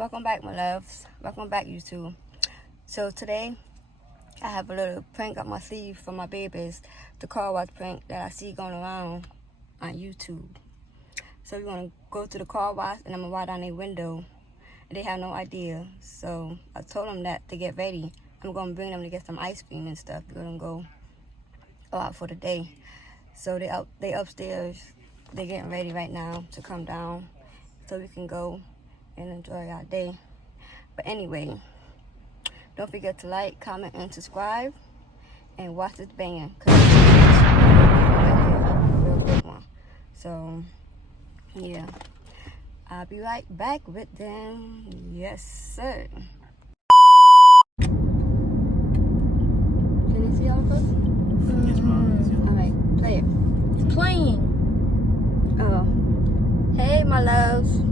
Welcome back, my loves. Welcome back, YouTube. So today, I have a little prank up my sleeve for my babies. The car wash prank that I see going around on YouTube. So we're going to go to the car wash and I'm going to ride down their window. And they have no idea. So I told them that to get ready. I'm going to bring them to get some ice cream and stuff. Let them go out for the day. So they upstairs. They're getting ready right now to come down so we can go and enjoy our day. But anyway, don't forget to like, comment, and subscribe, and watch this band because it's a real good one. So yeah, I'll be right back with them. Yes, sir. Can you see all of us? Yes, Mom. All right, play it. It's playing. Oh, hey, my loves.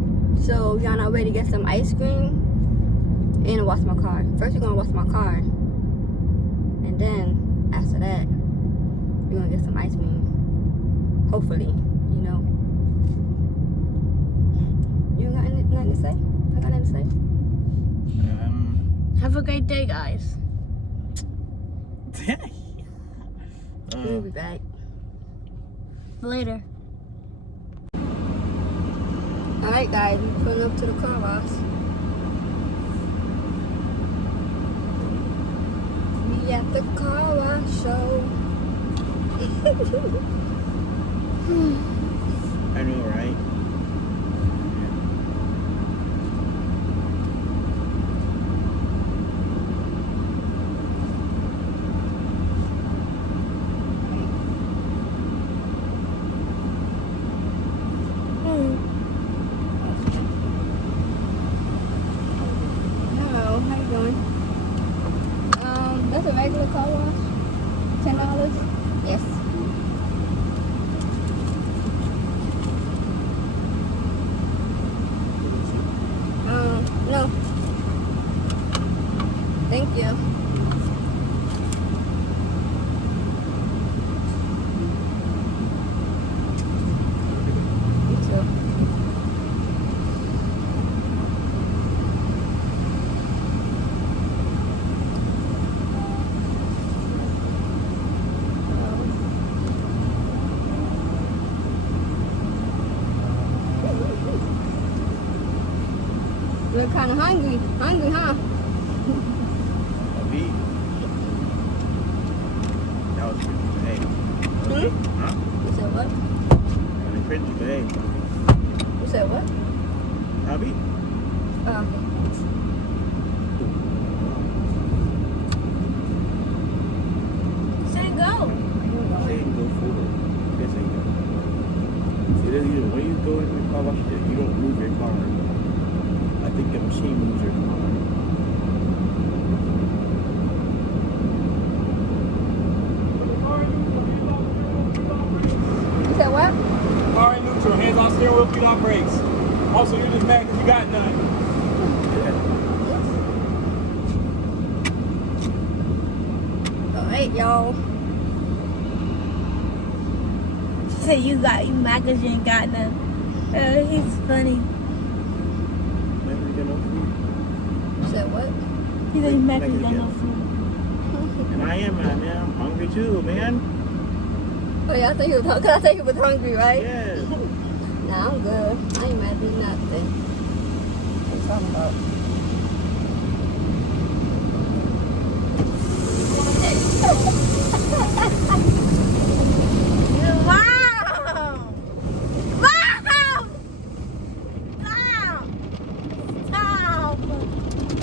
So we're on our way to get some ice cream and wash my car. First we're gonna wash my car, and then after that we're gonna get some ice cream. Hopefully, you know. You got nothing to say? I got nothing to say. Have a great day, guys. We'll be back Later. Alright guys, we're pulling up to the car wash. We at the car wash show. I know, right? Hello, how you doing? That's a regular car wash. $10? Yes. No. Thank you. You too. We're kind of hungry, huh? A beat. That was pretty bad. Huh? You said what? That was pretty bad. You said what? A beat. Say go. They didn't go forward. Yes, they go. See, when you go in the car wash, you don't move your car. I think the machine moves your car. You said what? Car in neutral, hands on steering wheel, feet on brakes. Also, you're just mad because you got none. Alright, y'all. She said you mad because you ain't got none. He's funny. Never get no food. You said what? He said he's mad because he got no food. And I am, man. I'm hungry too, man. Oh yeah, I thought you were hungry. I thought you was hungry, right? Yes. Nah, I'm good. I ain't mad at nothing. What you talking about? Wow! Wow! Stop! Stop!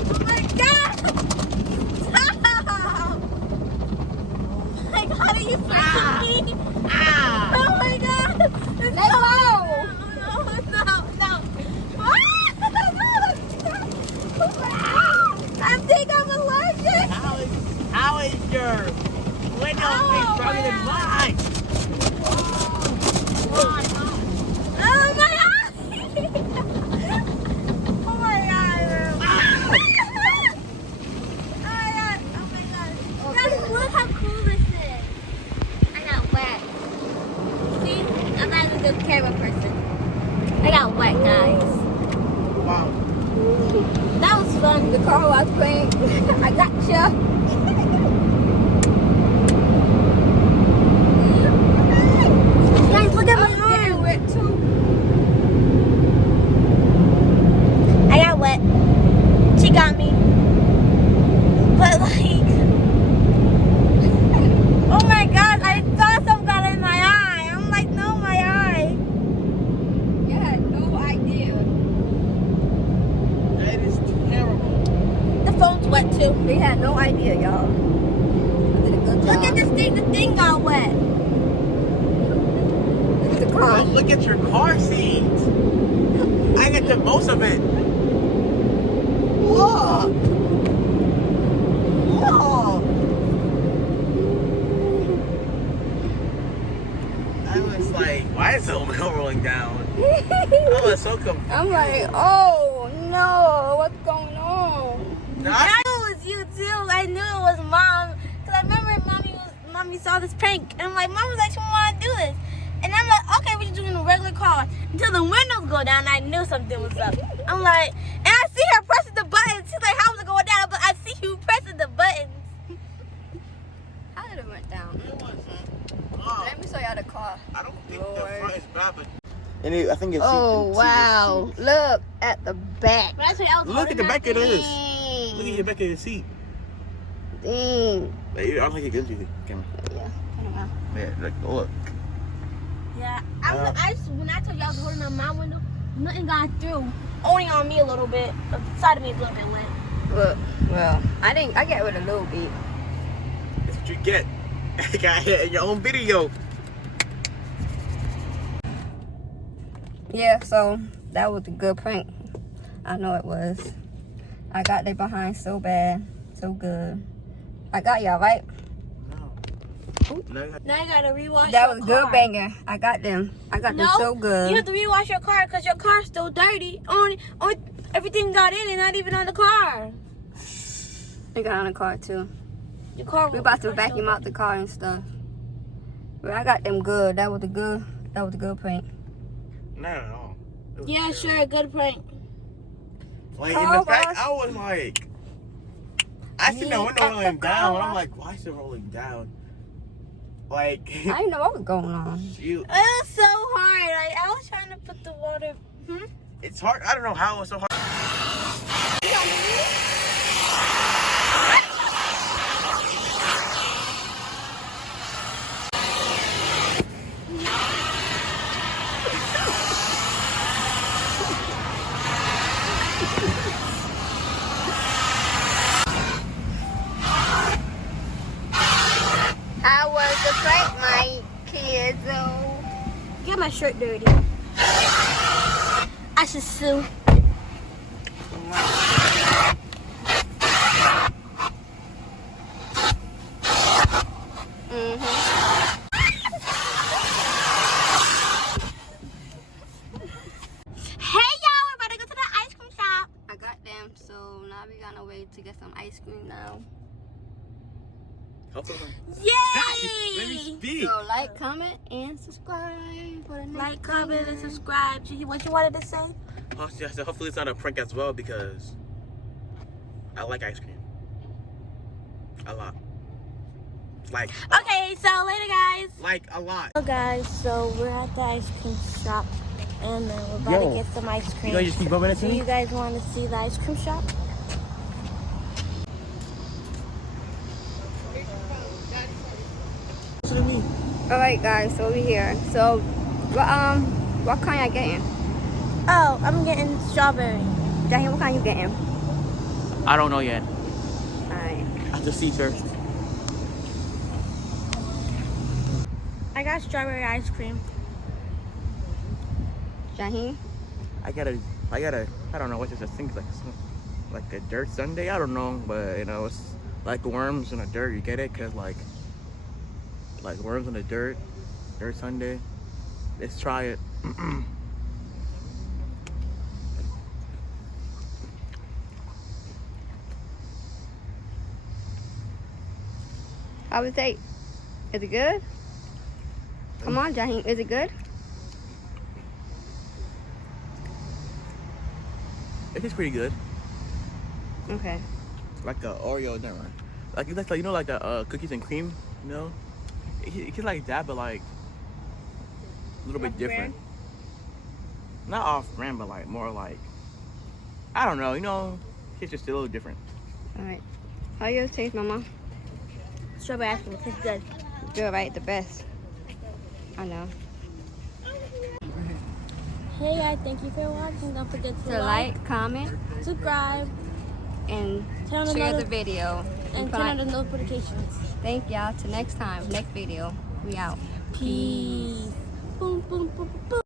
Oh my God! Stop! Like, how do you freaking me? Oh my God! Let go! No. I think I'm allergic. How is your window stronger than mine? Oh my God! Oh my God! Oh my God! Guys, look how cool this is. I got wet. See? I'm not a good camera person. I got wet, guys. Wow. The car was playing. I got you. Guys, look at my arm. Wet too. I got wet. She got me. But like, oh my god, I thought something got in my eye. I'm like, no, my eye. You had no idea. That is terrible. The phone's wet too. They had no idea, y'all. Did a good job. Look at this thing. The thing got wet. Look at the Oh, car. look at your car seat. I get the most of it. Look. Look. I was like, why is the wheel rolling down? I was so confused. I'm like, oh no, what's going on? I knew it was you too. I knew it was mom. Cause I remember mommy saw this prank. And I'm like, mom was like, she want to do this. And I'm like, okay, we're just doing a regular car. Until the windows go down, I knew something was up. I'm like, and I see her pressing the buttons. She's like, how's it going down? But I see you pressing the buttons. How did it went down? It was, Let me show y'all the car. I don't think Lord. the front is bad, but I think it's. Oh wow! Look at the back. But I said I was Look at the back of this. Dang. Look at the back of the seat. Dang. Like, I don't think it gives you the camera. Yeah. I don't know. Yeah, like look. Yeah, when I told you I was holding on my window, nothing got through. Only on me a little bit. The side of me is a little bit wet. Look. Well, I got rid of a little bit. That's what you get. You got hit in your own video. Yeah. So that was a good prank. I know it was. I got their behind so bad, so good. I got y'all right. No. Now you gotta rewash That your was car. good banger. I got them. I got them so good. You have to rewash your car because your car's still dirty. Only everything got in and not even on the car. They got on the car too. Your car. We about to vacuum out the car and stuff. But I got them good. That was a good prank. Not at all. It was Yeah, terrible. sure, good prank. Like, Car in the fact, wash. I was like, I see the window rolling down. I'm like, why is it rolling down? Like, I didn't know what was going on. you, It was so hard. Like, I was trying to put the water. it's hard. I don't know how it's so hard. How was the prank, my kids? Get my shirt dirty. I should sue. Hey y'all, we're about to go to the ice cream shop. I got them, so now we got a way to get some ice cream now. Let me Yay! speak. So like, comment, and subscribe for the next Like, comment, and video. subscribe. What you wanted to say? Oh, yeah, so hopefully it's not a prank as well because I like ice cream. A lot. Like, Okay, so later, guys. like a lot. Hello, guys. So we're at the ice cream shop, and we're about Yo, to get some ice cream. You guys just keep bumping into Do me? you guys want to see the ice cream shop? Listen to me. All right, guys. So we here. So, what kind y'all getting? Oh, I'm getting strawberry. Jaheim, what kind you getting? I don't know yet. Alright. I have to see first. I got strawberry ice cream. Jaheim? I don't know what this is. I think it's like a dirt sundae. I don't know, but you know, it's like worms in the dirt. You get it? Cause like worms in the dirt sundae. Let's try it. How was it taste? Is it good? Come on, Jaheim. Is it good? It tastes pretty good. Okay. Like a Oreo, never mind. Like it's like you know, like the cookies and cream. You know, it's like that, but like a little bit different. Not off brand, but like more like I don't know. You know, it's just a little different. All right. How yours taste, Mama? Strawberry ice cream tastes good. Good, right? The best. I know. Hey guys, thank you for watching. Don't forget to So like, comment, subscribe, and turn on share the the video. and turn on the notifications. Thank y'all. Till next time. Next video. We out. Peace. Boom, boom, boom, boom, boom.